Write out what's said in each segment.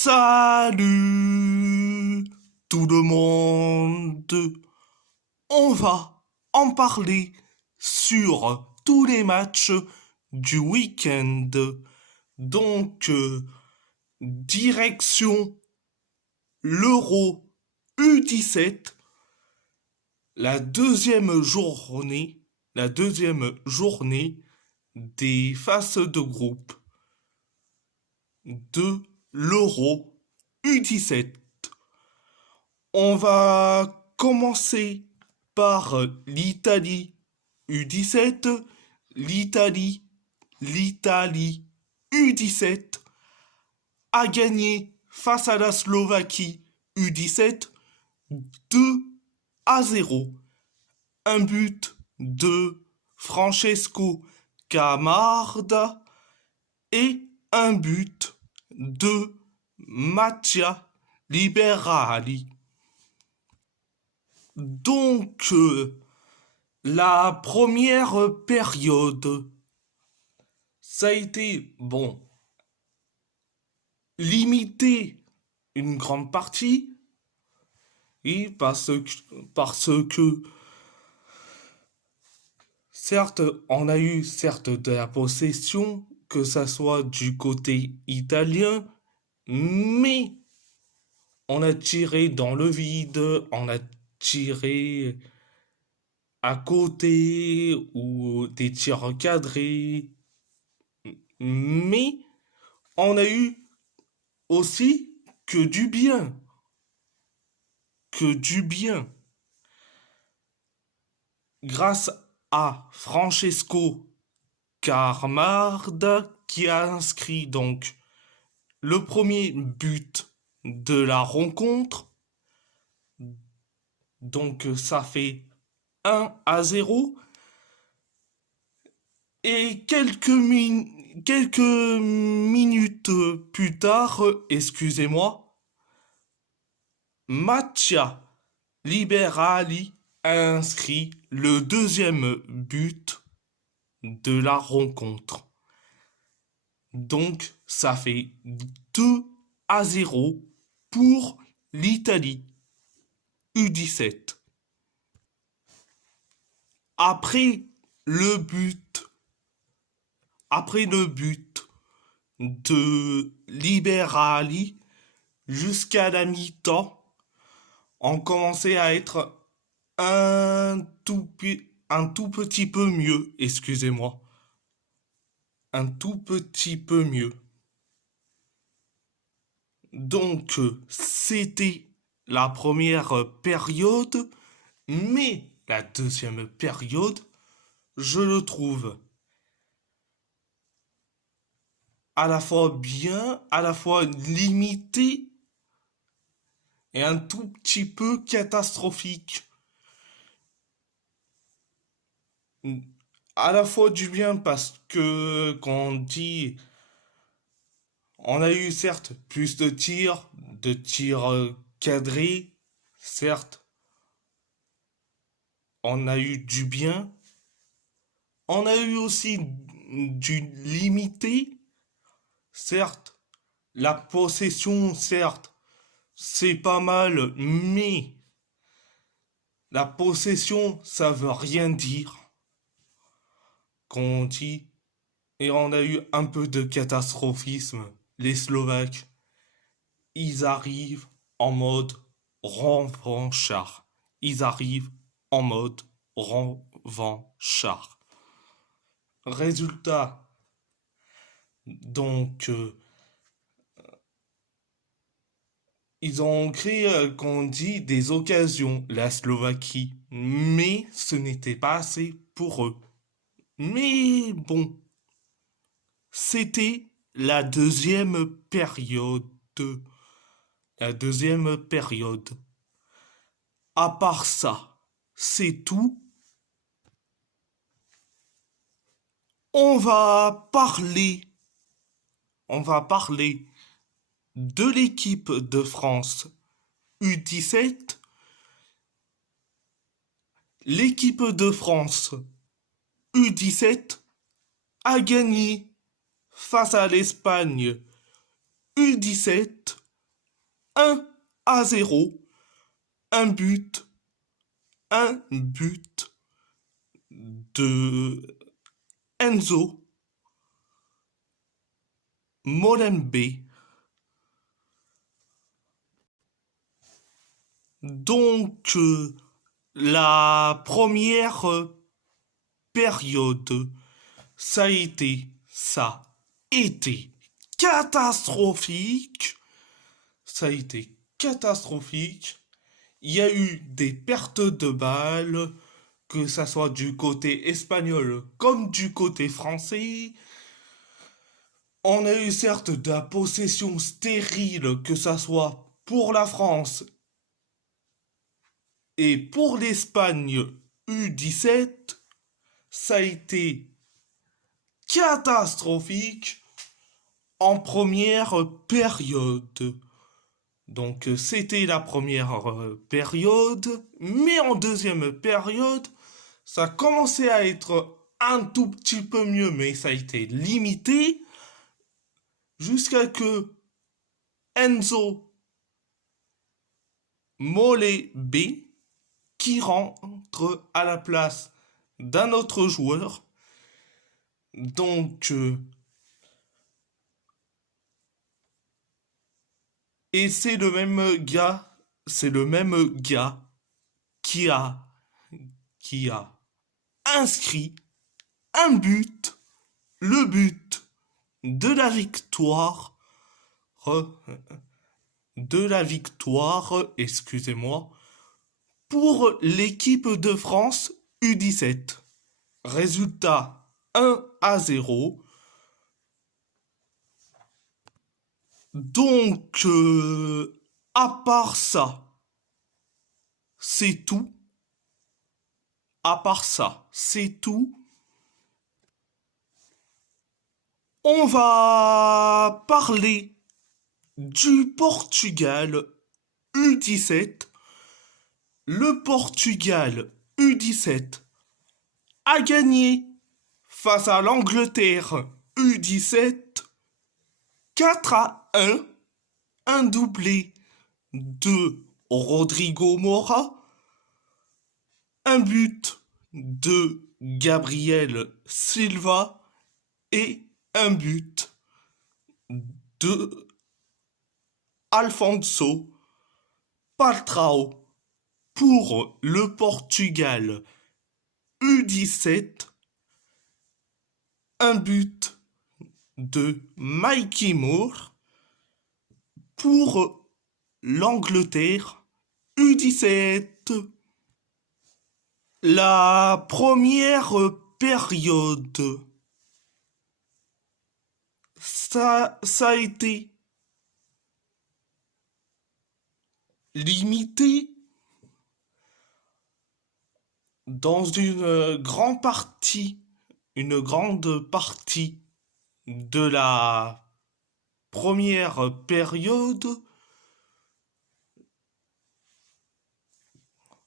Salut tout le monde. On va en parler sur tous les matchs du week-end. Donc, direction l'Euro U17, la deuxième journée des phases de groupe de l'Euro U17. On va commencer par l'Italie U17. L'Italie U17 a gagné face à la Slovaquie U17 2-0. Un but de Francesco Camarda et un but de Mattia Liberali. Donc, la première période, ça a été, limité une grande partie, et parce que certes, on a eu de la possession, que ça soit du côté italien, mais on a tiré dans le vide, on a tiré à côté ou des tirs cadrés, mais on a eu aussi que du bien, que du bien. Grâce à Francesco Camarda qui a inscrit donc le premier but de la rencontre. Donc ça fait 1-0. Et quelques minutes plus tard, excusez-moi, Mattia Liberali a inscrit le deuxième but de la rencontre. Donc ça fait 2-0 pour l'Italie U17. Après le but de Liberali jusqu'à la mi-temps, on commençait à être un tout petit peu mieux, excusez-moi. Un tout petit peu mieux. Donc, c'était la première période, mais la deuxième période, je le trouve à la fois bien, à la fois limité et un tout petit peu catastrophique. À la fois du bien parce que quand on dit on a eu certes plus de tirs cadrés, certes, on a eu du bien, on a eu aussi du limité, certes, la possession, certes, c'est pas mal, mais la possession, ça veut rien dire. Quand on dit, et on a eu un peu de catastrophisme, les Slovaques, ils arrivent en mode revanchard. Ils arrivent en mode revanchard. Résultat, donc, ils ont créé, qu'on dit, des occasions, la Slovaquie, mais ce n'était pas assez pour eux. Mais bon, c'était la deuxième période. La deuxième période. À part ça, c'est tout. On va parler, on va parler de l'équipe de France U17. L'équipe de France U17 a gagné face à l'Espagne U17 1-0. Un but. Un but de Enzo Molenbeek. Donc, la première période, ça a été catastrophique. Ça a été catastrophique. Il y a eu des pertes de balles, que ça soit du côté espagnol comme du côté français. On a eu certes de la possession stérile, que ça soit pour la France et pour l'Espagne U17. Ça a été catastrophique en première période. Donc c'était la première période, mais en deuxième période, ça a commencé à être un tout petit peu mieux, mais ça a été limité jusqu'à que Enzo Molenbeek, qui rentre à la place d'un autre joueur. Donc, et c'est le même gars qui a, qui a inscrit un but, le but de la victoire, excusez-moi, pour l'équipe de France U17. Résultat 1-0. Donc, à part ça, c'est tout. À part ça, c'est tout. On va parler du Portugal U17. Le Portugal U17 a gagné face à l'Angleterre U17 4-1. Un doublé de Rodrigo Mora, un but de Gabriel Silva et un but de Alfonso Patrao pour le Portugal U17, un but de Mikey Moore pour l'Angleterre U17. La première période, ça a été limité dans une grande partie de la première période.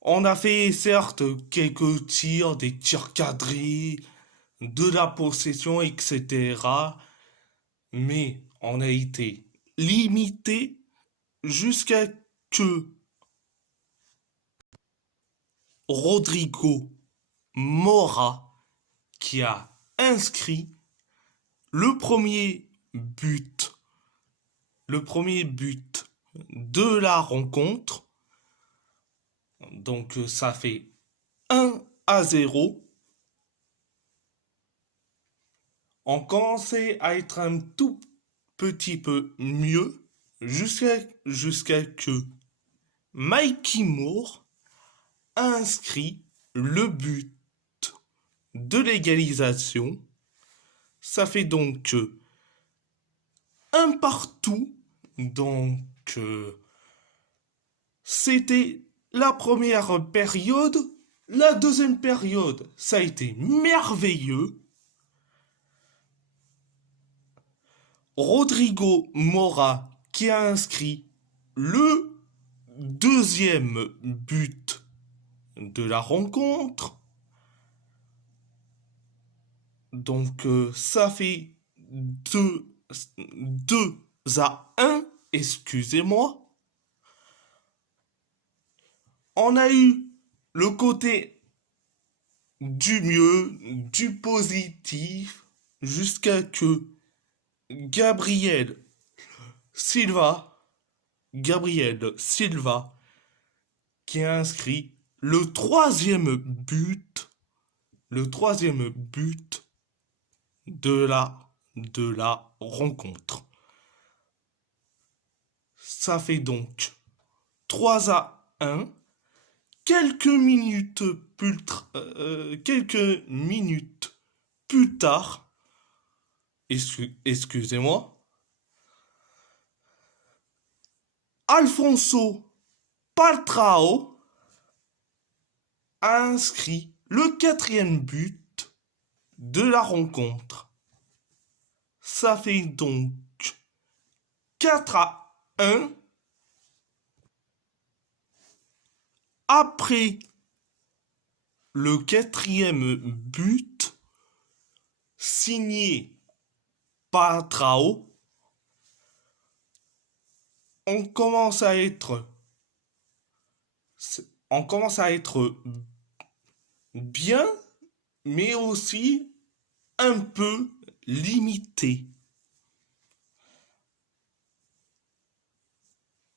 On a fait certes quelques tirs, des tirs cadrés, de la possession, etc. Mais on a été limité jusqu'à que Rodrigo Mora, qui a inscrit le premier but, le premier but de la rencontre. Donc ça fait 1-0. On commençait à être un tout petit peu mieux jusqu'à que Mikey Moore a inscrit le but de l'égalisation. Ça fait donc un partout. Donc c'était la première période. La deuxième période, ça a été merveilleux. Rodrigo Mora qui a inscrit le deuxième but de la rencontre. Donc ça fait 2-1, excusez-moi. On a eu le côté du mieux, du positif, jusqu'à que Gabriel Silva, Gabriel Silva, qui a inscrit le troisième but de la rencontre. Ça fait donc 3-1. Quelques minutes plus tard, excusez-moi, Alfonso Paltrao a inscrit le quatrième but de la rencontre. Ça fait donc 4-1. Après le quatrième but signé par Trao, on commence à être bien, mais aussi un peu limité.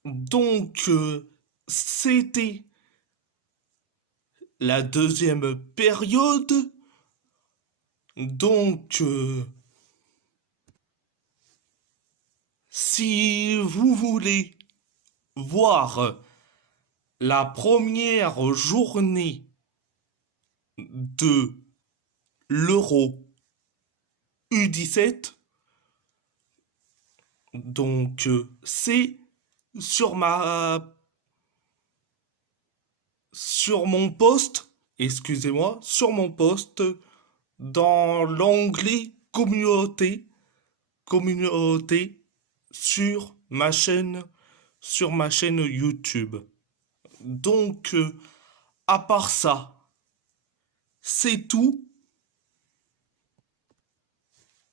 Donc, c'était la deuxième période. Donc, si vous voulez voir la première journée de l'Euro U17, donc c'est sur mon poste, sur mon poste dans l'onglet communauté sur ma chaîne YouTube. Donc à part ça, c'est tout.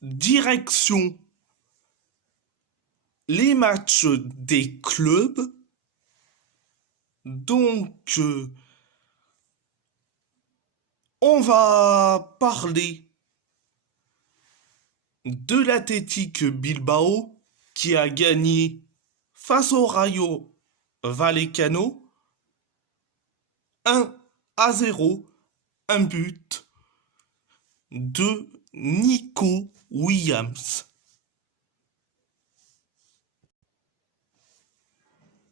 Direction les matchs des clubs. Donc on va parler de l'Athletic Bilbao qui a gagné face au Rayo Vallecano 1-0, un but de Nico Williams.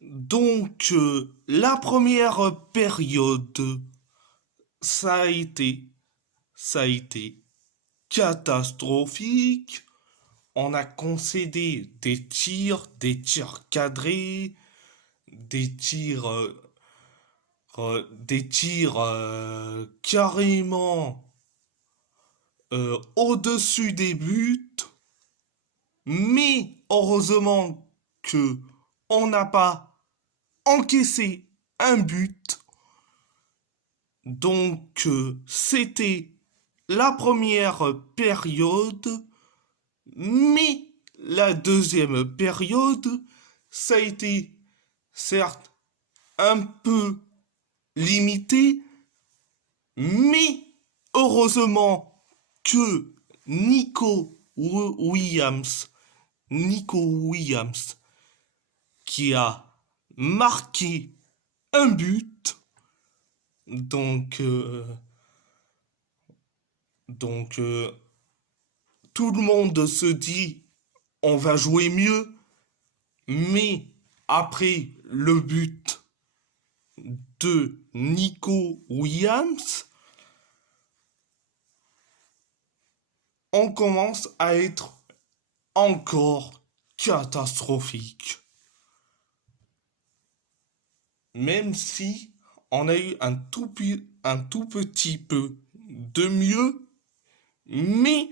Donc la première période, ça a été catastrophique. On a concédé des tirs cadrés, des tirs carrément au-dessus des buts. Mais heureusement que on n'a pas encaissé un but. Donc c'était la première période, mais la deuxième période, ça a été certes un peu limité, mais heureusement que Nico Williams, qui a marqué un but, donc tout le monde se dit on va jouer mieux, mais après le but de Nico Williams, on commence à être encore catastrophique. Même si on a eu un tout petit peu de mieux, mais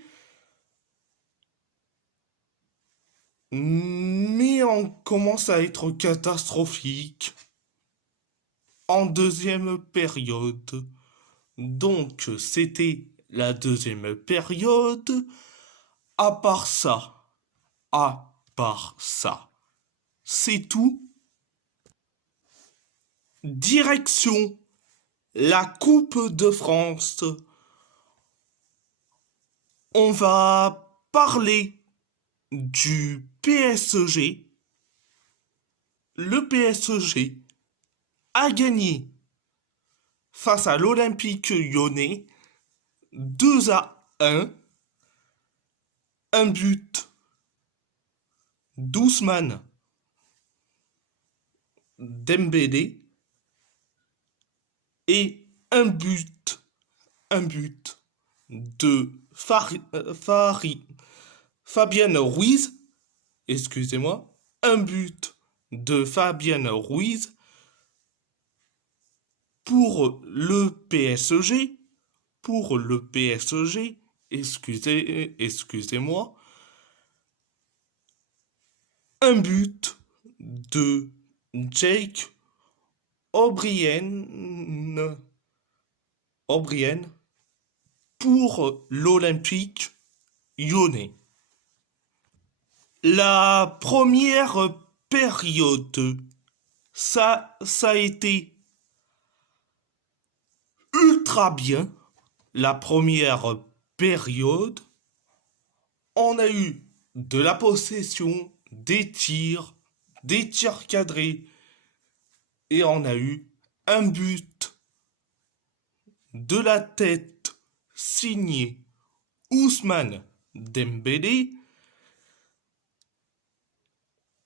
on commence à être catastrophique en deuxième période. Donc c'était la deuxième période. À part ça, c'est tout. Direction la Coupe de France. On va parler du PSG. Le PSG a gagné face à l'Olympique Lyonnais 2-1. Un but d'Ousmane Dembélé et un but de Fabienne Ruiz, excusez-moi, un but de Fabienne Ruiz pour le PSG, excusez-moi, un but de Jake O'Brien pour l'Olympique Lyonnais. La première période, ça a été ultra bien. La première période, on a eu de la possession, des tirs cadrés, et on a eu un but de la tête signé Ousmane Dembélé.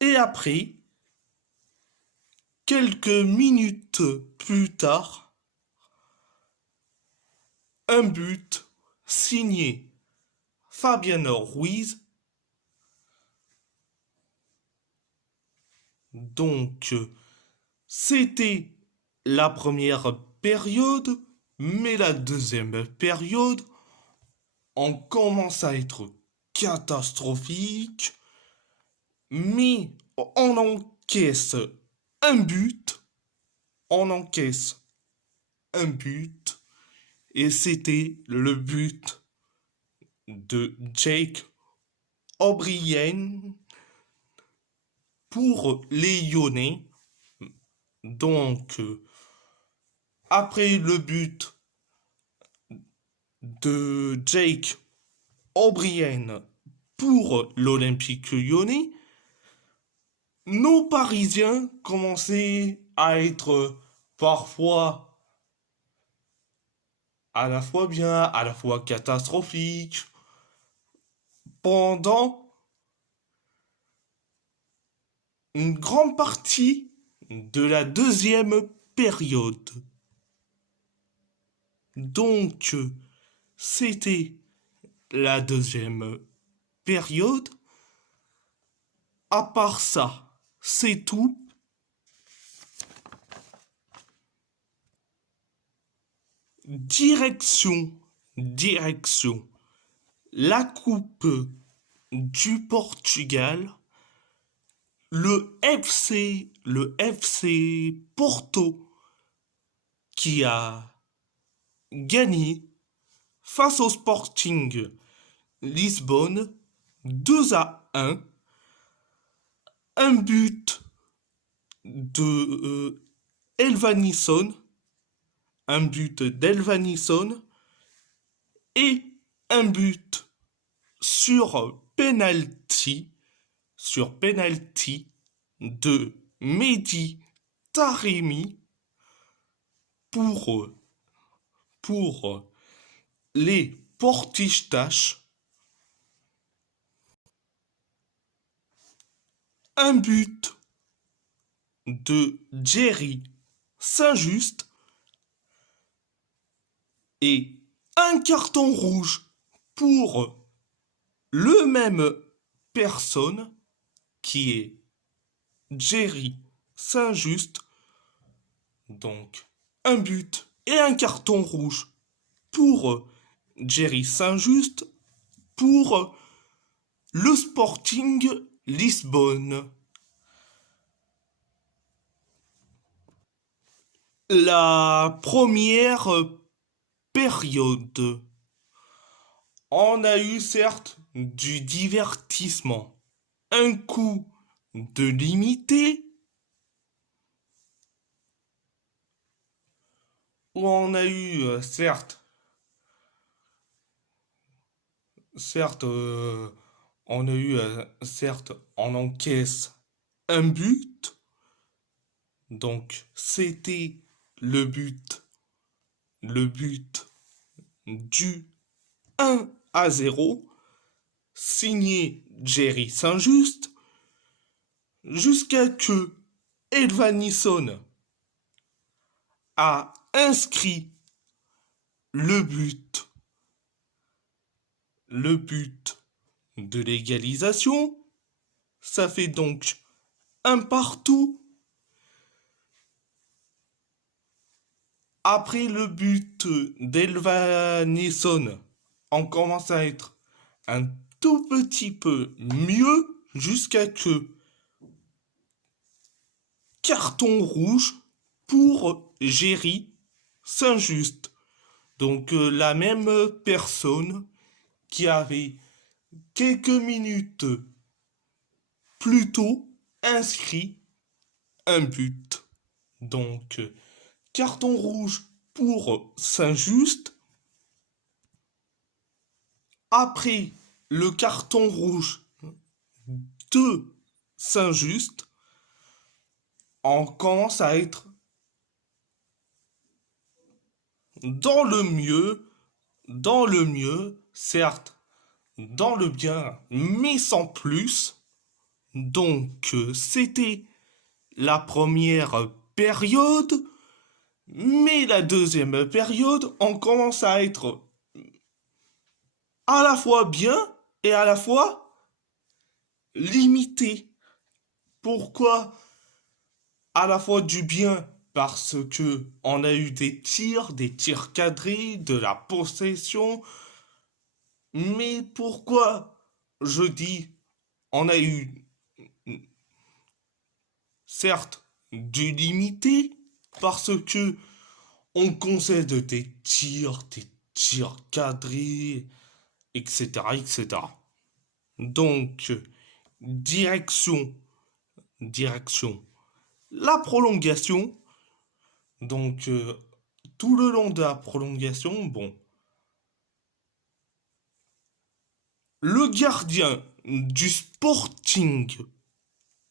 Et après, quelques minutes plus tard, un but signé Fabienne Ruiz. Donc, c'était la première période, mais la deuxième période, on commence à être catastrophique, mais on encaisse un but, et c'était le but de Jake O'Brien pour les Lyonnais. Donc, après le but de Jake O'Brien pour l'Olympique Lyonnais, nos Parisiens commençaient à être parfois à la fois bien, à la fois catastrophiques pendant une grande partie de la deuxième période. Donc, c'était la deuxième période. À part ça, c'est tout. Direction la Coupe du Portugal. Le FC Porto qui a gagné face au Sporting Lisbonne 2-1. Un but de Elvanisson, et un but sur penalty de Mehdi Taremi pour les Portistaches. Un but de Jerry Saint-Just et un carton rouge pour le même personne qui est Jerry Saint-Just. Donc, un but et un carton rouge pour Jerry Saint-Just pour le Sporting Lisbonne. La première période, on a eu certes du divertissement, un coup de limité, où on a eu, certes, on a eu, certes, on encaisse un but, donc c'était le but, le but du 1-0, signé Jerry Saint-Just, jusqu'à que Elvanisson a inscrit le but, le but de l'égalisation. Ça fait donc un partout. Après le but d'Elvanisson, on commence à être un tout petit peu mieux jusqu'à que carton rouge pour Géry Saint-Just. Donc la même personne qui avait quelques minutes plus tôt inscrit un but. Donc carton rouge pour Saint-Just. Après le carton rouge de Saint-Just, on commence à être dans le mieux, certes, dans le bien, mais sans plus. Donc, c'était la première période, mais la deuxième période, on commence à être à la fois bien et à la fois limité. Pourquoi à la fois du bien? Parce que on a eu des tirs cadrés, de la possession. Mais pourquoi je dis on a eu certes du limité? Parce que on concède des tirs cadrés, etc., etc. Donc, direction, direction, la prolongation. Donc, tout le long de la prolongation, bon, le gardien du Sporting,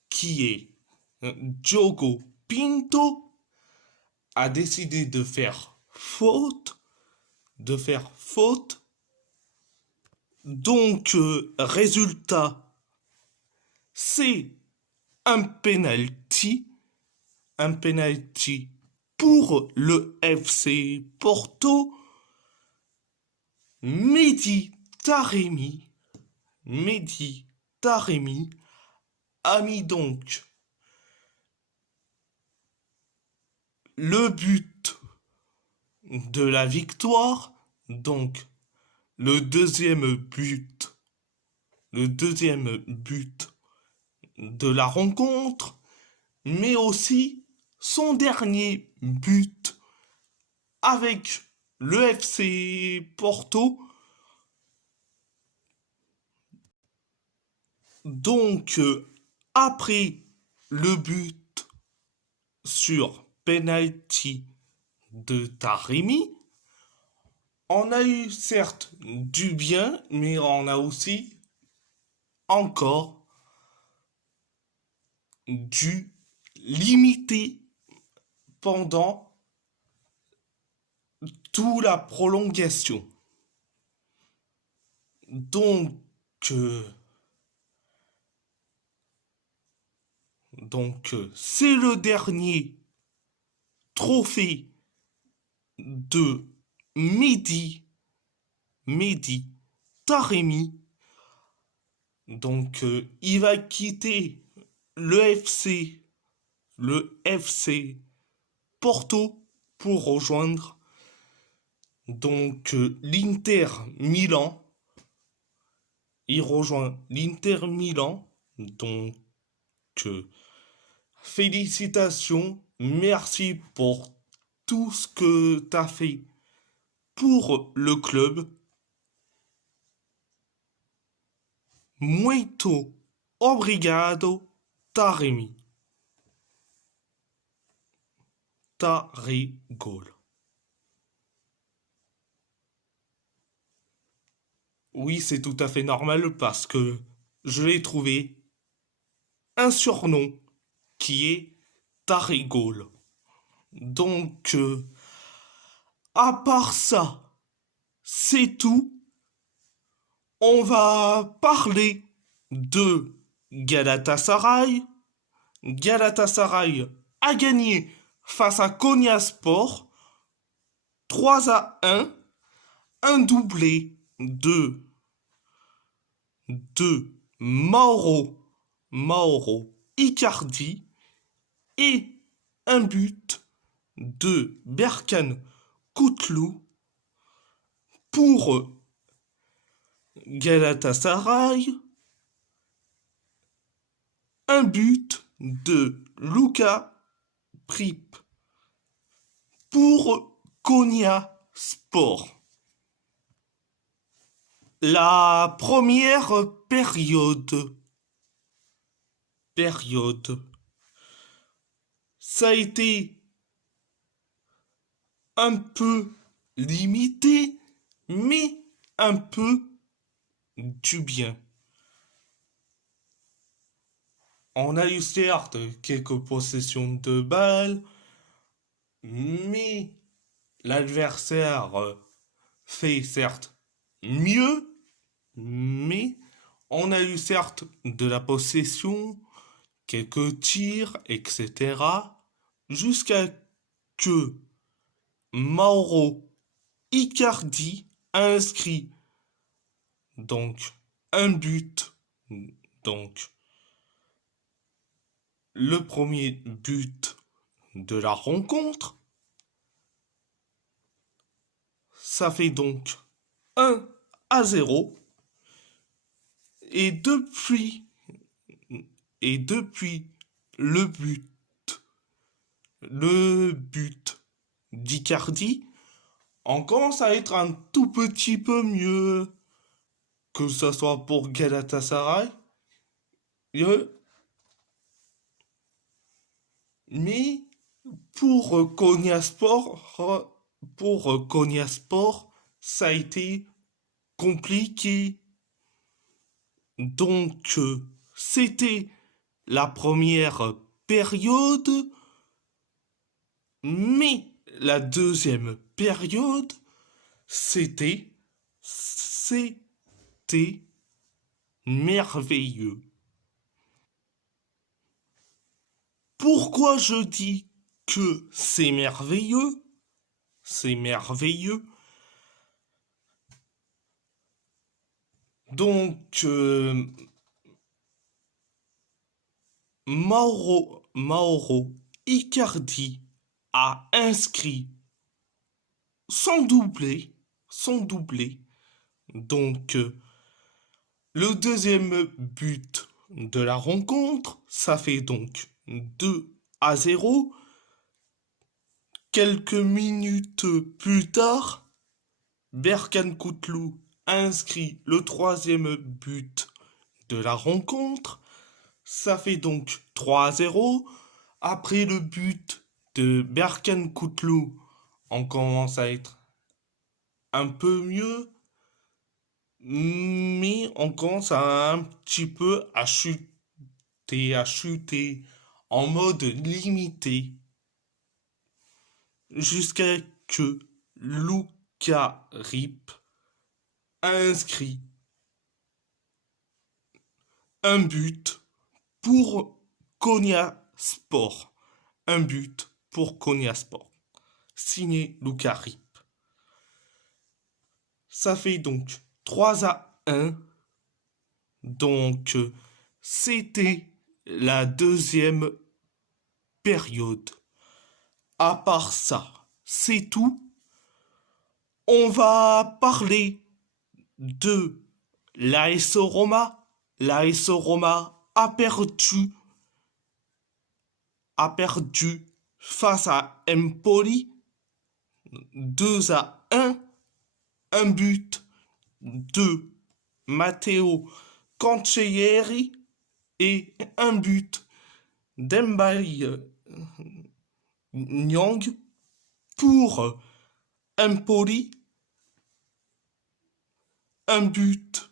qui est Diogo Pinto, a décidé de faire faute, de faire faute. Donc, résultat, c'est un penalty pour le FC Porto. Mehdi Taremi, Mehdi Taremi a mis donc le but de la victoire, donc le deuxième but, le deuxième but de la rencontre, mais aussi son dernier but avec le FC Porto. Donc, après le but sur penalty de Taremi, on a eu certes du bien, mais on a aussi encore du limité pendant toute la prolongation. Donc, euh, c'est le dernier trophée de Mehdi Taremi. Donc, il va quitter le FC, le FC Porto pour rejoindre donc l'Inter Milan. Il rejoint l'Inter Milan. Donc, félicitations, merci pour tout ce que tu as fait pour le club. Muito obrigado, Taremi. Ta rigole. Oui, c'est tout à fait normal parce que je l'ai trouvé un surnom qui est Tarégole. Donc, à part ça, c'est tout. On va parler de Galatasaray. Galatasaray a gagné face à Konyaspor 3-1, un doublé de Mauro Icardi et un but de Berkan Kutlu pour Galatasaray, un but de Luka Prip pour Konya Sport. La première période, ça a été un peu limité, mais un peu du bien. On a eu certes quelques possessions de balles, mais l'adversaire fait certes mieux, mais on a eu certes de la possession, quelques tirs, etc. Jusqu'à que Mauro Icardi a inscrit donc un but, donc le premier but de la rencontre. Ça fait donc 1-0. Et depuis, et depuis le but d'Icardi, on commence à être un tout petit peu mieux, que ce soit pour Galatasaray, mais pour Konyaspor, ça a été compliqué. Donc, c'était la première période, mais la deuxième période, c'était merveilleux. Pourquoi je dis que c'est merveilleux? C'est merveilleux. Donc, Mauro Icardi a inscrit son doublé. Donc, le deuxième but de la rencontre, ça fait donc 2-0. Quelques minutes plus tard, Berkan Kutlu a inscrit le troisième but de la rencontre. Ça fait donc 3-0. Après le but de Berkan Kutlu, on commence à être un peu mieux, mais on commence à un petit peu à chuter en mode limité jusqu'à que Luka Rip a inscrit un but pour Konya Sport. Un but pour Konya Sport. Signé Luka Rip. Ça fait donc 3-1. Donc, c'était la deuxième période. À part ça, c'est tout. On va parler de l'AS Roma. L'AS Roma a perdu face à Empoli 2-1. Un but de Matteo Cancellieri et un but d'Mbaye Nyang pour Empoli. un but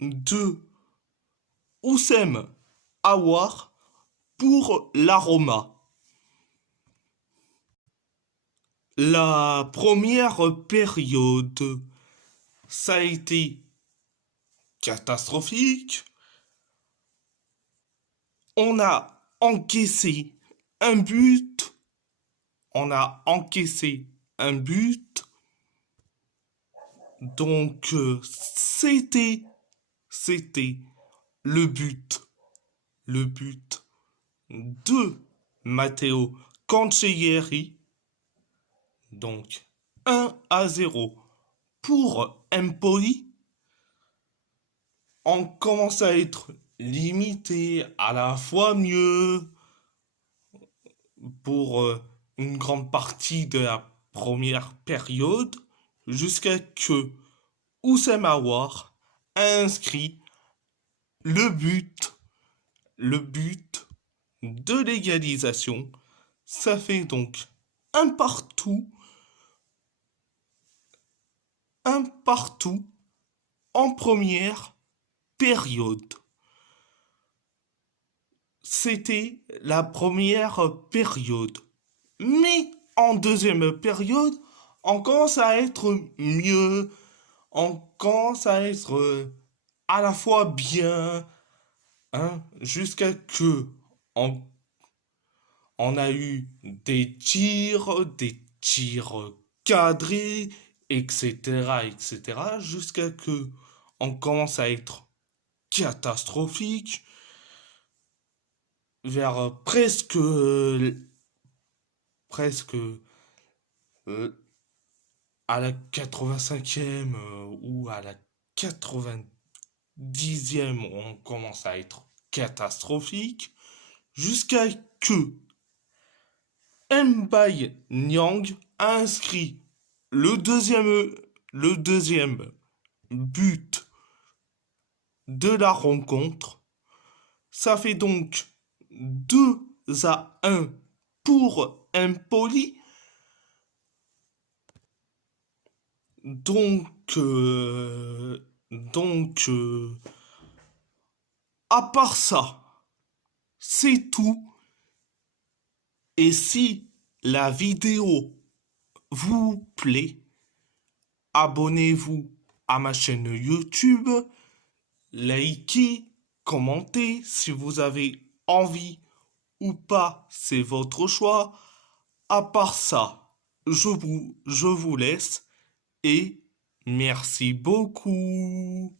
de Oussem Aouar pour la Roma. La première période, ça a été catastrophique. On a encaissé un but. On a encaissé un but. Donc, c'était le but de Matteo Cancellieri. Donc, 1-0 pour Empoli. On commence à être limité, à la fois mieux pour une grande partie de la première période, jusqu'à que Oussem Aouar a inscrit le le but de l'égalisation. Ça fait donc un partout, un partout en première période. C'était la première période. Mais en deuxième période, on commence à être mieux, on commence à être à la fois bien, hein, jusqu'à que on, on a eu des tirs cadrés, etc., jusqu'à que on commence à être catastrophique vers presque euh, à la 85e ou à la 90e, on commence à être catastrophique jusqu'à que Mbaye Nyang a inscrit le deuxième, le deuxième but de la rencontre. Ça fait donc 2-1 pour Empoli. Donc, donc, à part ça, c'est tout. Et si la vidéo vous plaît, abonnez-vous à ma chaîne YouTube, likez, commentez si vous avez envie ou pas, c'est votre choix. À part ça, je vous laisse et merci beaucoup.